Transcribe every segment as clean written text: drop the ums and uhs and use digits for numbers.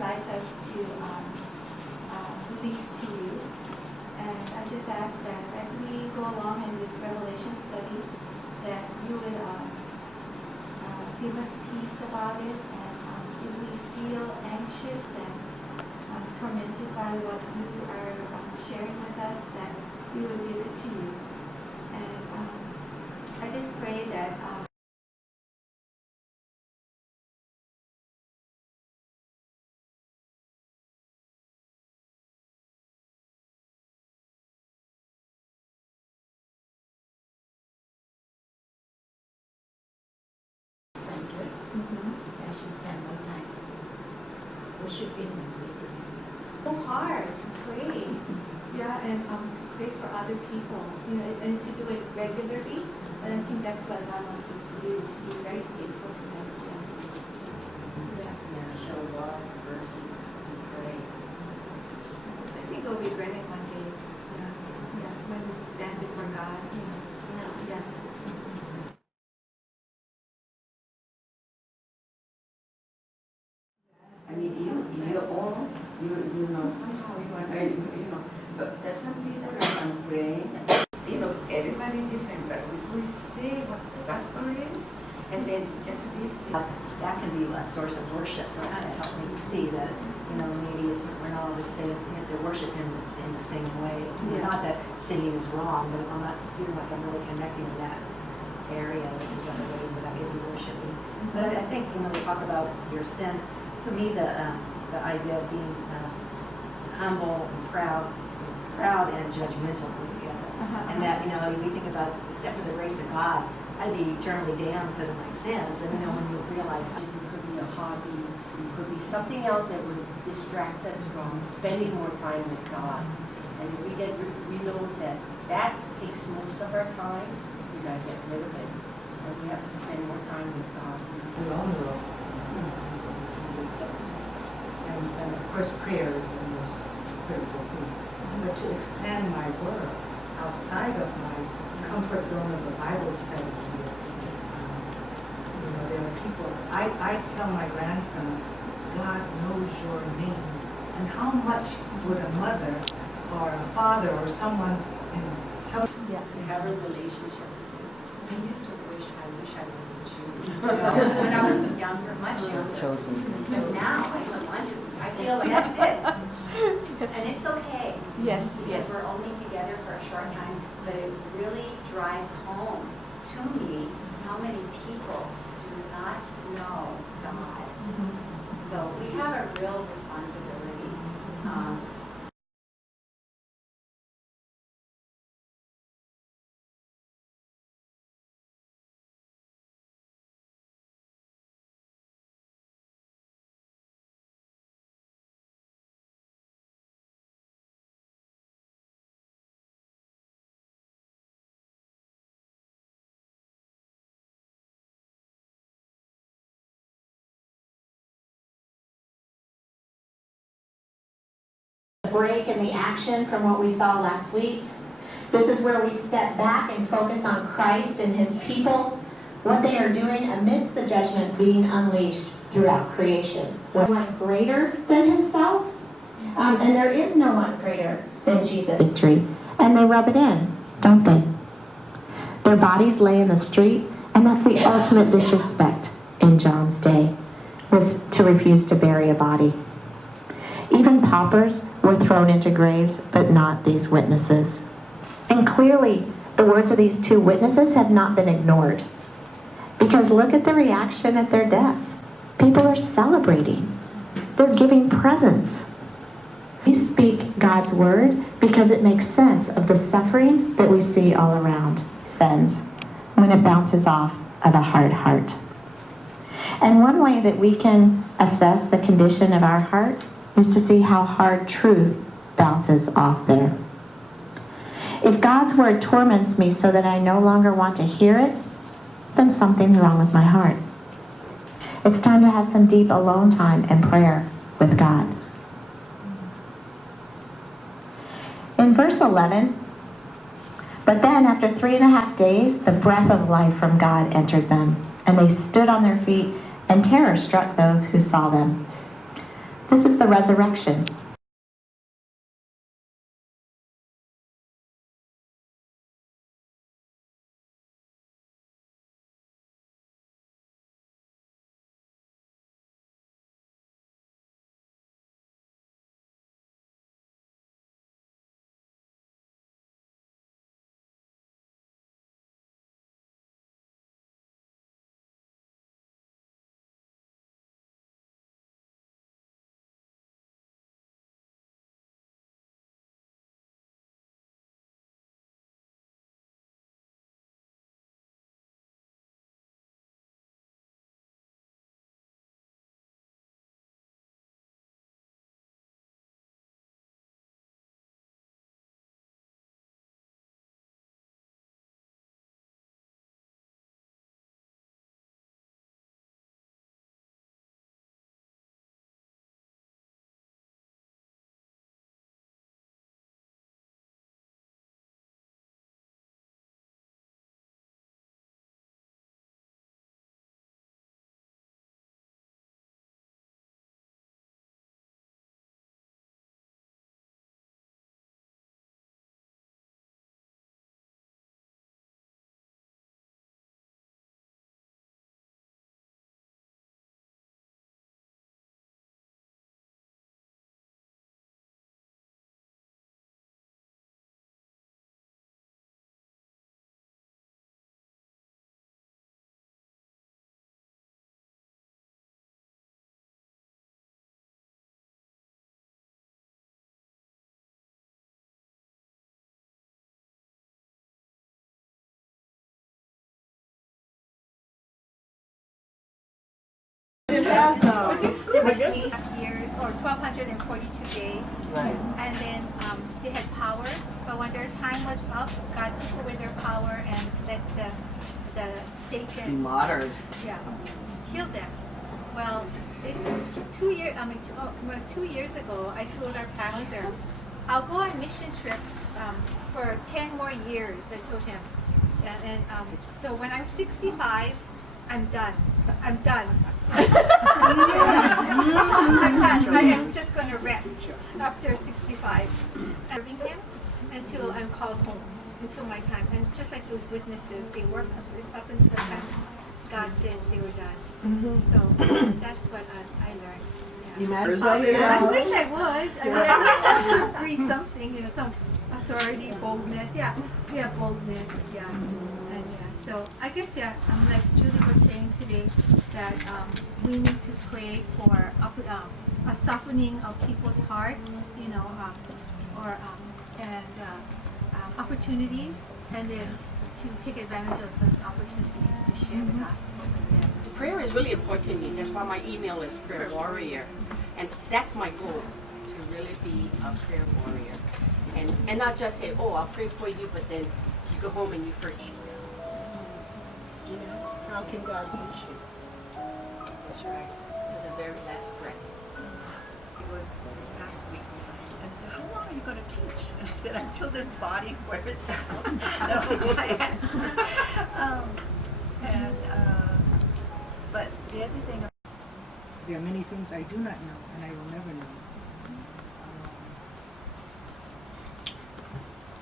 like us to release to you. And I just ask that as we go along in this Revelation study, that you would give us peace about it, and if we feel anxious and tormented by what you are sharing with us, that we would give it to you. And I just pray that and she spent more time worshiping and praising Him. so hard to pray, yeah, and to pray for other people, and to do it regularly. And I think that's what God wants us to do, to be very faithful to Him. Yeah, show love, mercy, and pray. I think we'll regret it one day. Yeah, when we stand before God. Yeah. I mean, you all, somehow but there's some people that can pray. Everybody different, but if we say what the gospel is, and then just leave it. That can be a source of worship, so it kind of helped me see that, maybe we're not always saying we have to worship Him in the same way. Yeah. Not that singing is wrong, but if I'm not feeling like I'm really connecting in that area, there's other ways that I can be worshiping. But I think, we talk about your sins. For me, the idea of being humble and proud and judgmental go together. And that, we think about, except for the grace of God, I'd be eternally damned because of my sins. And when you realize, It could be a hobby, it could be something else that would distract us from spending more time with God. And if we know that takes most of our time, we gotta get rid of it. And we have to spend more time with God. We all know. And of course, prayer is the most critical thing. But to expand my world outside of my comfort zone of the Bible study here, there are people. I tell my grandsons, God knows your name, and how much would a mother or a father or someone in some To have a relationship. I used to wish I was a Jew. When I was younger, much younger. Chosen. But now I don't want to. I feel like that's it. And it's okay. Yes, Because we're only together for a short time, but it really drives home to me how many people do not know God. So we have a real responsibility. Break in the action from what we saw last week. This is where we step back and focus on Christ and His people, what they are doing amidst the judgment being unleashed throughout creation. One greater than Himself, and there is no one greater than Jesus. Victory, and they rub it in, don't they? Their bodies lay in the street, and that's the ultimate disrespect in John's day, was to refuse to bury a body. Even paupers were thrown into graves, but not these witnesses. And clearly, the words of these two witnesses have not been ignored. Because look at the reaction at their deaths. People are celebrating. They're giving presents. We speak God's word because it makes sense of the suffering that we see all around. Bends when it bounces off of a hard heart. And one way that we can assess the condition of our heart is to see how hard truth bounces off there. If God's word torments me so that I no longer want to hear it, then something's wrong with my heart. It's time to have some deep alone time and prayer with God. In verse 11, but then after 3.5 days, the breath of life from God entered them, and they stood on their feet, and terror struck those who saw them. This is the resurrection. There was years or 1,242 days, Right. and then they had power. But when their time was up, God took away their power and let the Satan Martyred. kill them. Well, 2 years ago, I told our pastor, I'll go on mission trips for 10 more years. I told him, and so when I'm 65, I'm done. I'm done. I'm done. I am just going to rest after 65. Serving him until I'm called home, until my time. And just like those witnesses, they work up until the time God said they were done. So that's what I learned. Yeah. You matter. I wish I would. I mean, I wish I could breathe something, some authority, boldness. Yeah, boldness. Yeah. And so I guess, like Julie was saying today, that we need to pray for a softening of people's hearts, opportunities, and then to take advantage of those opportunities to share the gospel. Prayer is really important to me. That's why my email is prayer warrior. And that's my goal, to really be a prayer warrior. And not just say, oh, I'll pray for you, but then you go home and you forget. How can God use you? That's right. To the very last breath. It was this past week, and they said, how long are you going to teach? And I said, until this body wears out. That was my answer. But the other thing, There are many things I do not know, and I will never know.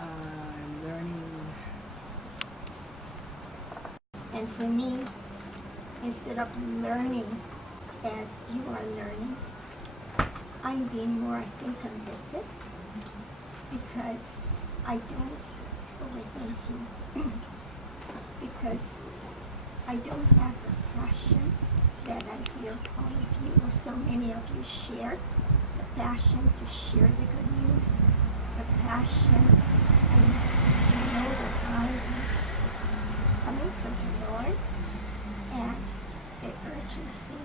I'm learning. And for me, instead of learning as you are learning, I'm being more, I think, convicted because I don't overthink you. Because I don't have the passion that I hear all of you, or so many of you share. The passion to share the good news, the passion to know the time is coming from the Lord, and the urgency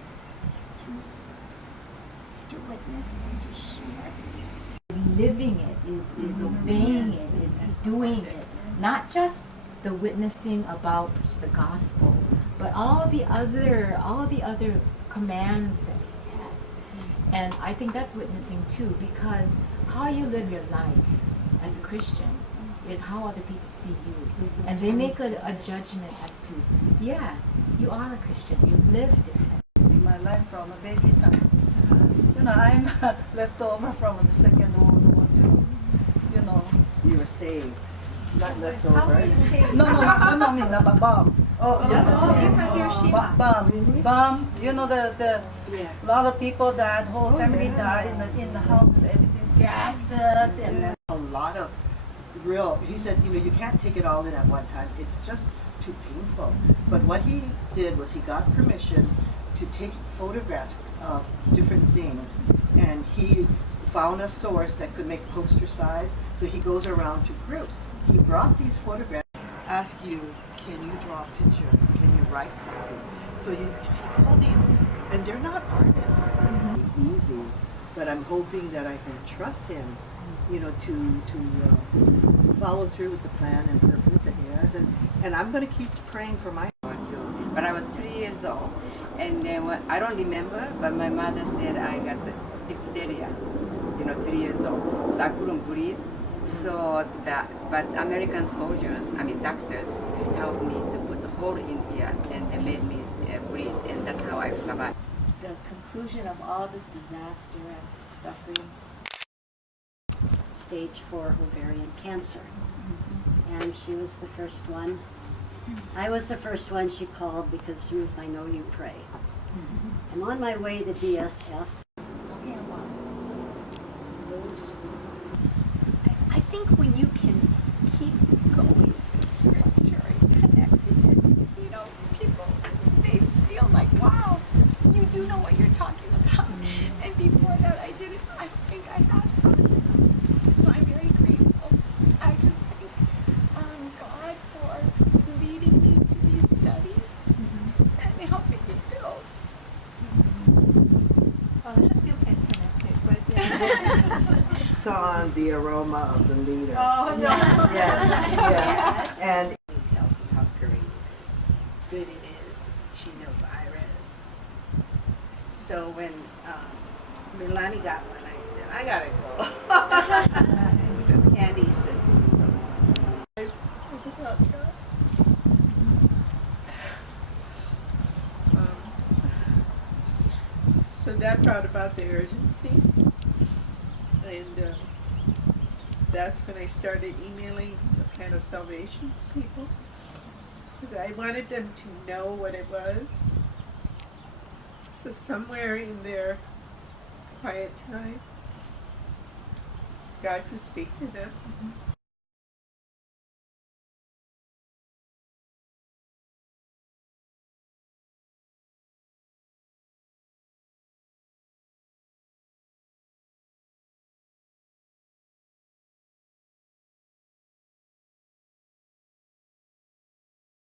to witness and to share. Living it, is obeying it, is doing it. Not just the witnessing about the gospel, but all the other commands that he has. And I think that's witnessing too, because how you live your life as a Christian is how other people see you. And they make a judgment as to, yeah, you are a Christian, you live different. in my life from a baby time, I'm left over from the Second World War too. You know. You were saved, not left How over. were you saved? No, I mean the bomb. Oh, yeah. Hiroshima. Bomb. You know the Yeah. a lot of people died. Whole Oh, family yeah. died in the house. Everything gassed and A lot of real, he said, you can't take it all in at one time. It's just too painful. But what he did was he got permission to take photographs of different things, and he found a source that could make poster size, so he goes around to groups. He brought these photographs, ask you, can you draw a picture? Can you write something? So you see all these, and they're not artists. Easy, but I'm hoping that I can trust him, to follow through with the plan and purpose that he has, and I'm going to keep praying for my. But I was 3 years old, and then I don't remember, but my mother said I got the diphtheria, 3 years old, so I couldn't breathe. But American soldiers, doctors, helped me to put the hole in here, and they made me breathe, and that's how I survived. The conclusion of all this disaster and suffering, stage 4 ovarian cancer. And she was the first one. I was the first one she called because, Ruth, I know you pray. I'm on my way to BSF. I think when you can keep going to scripture and connecting it, people, they feel like, wow, you do know what you're talking about. And before that, I didn't, I don't think I had fun. So I'm very grateful. I just thank God for leading me to these studies and helping me build. Well, I still can connect it, but yeah. On the aroma of the leader. Oh, no. Yes. And He tells me how good it is. She knows Iris. So when MIlilani got one, I said, I gotta go. Because Candy says it's so. So that brought about the urgency. And that's when I started emailing the Plan of Salvation to people. Because I wanted them to know what it was. So somewhere in their quiet time, God could speak to them.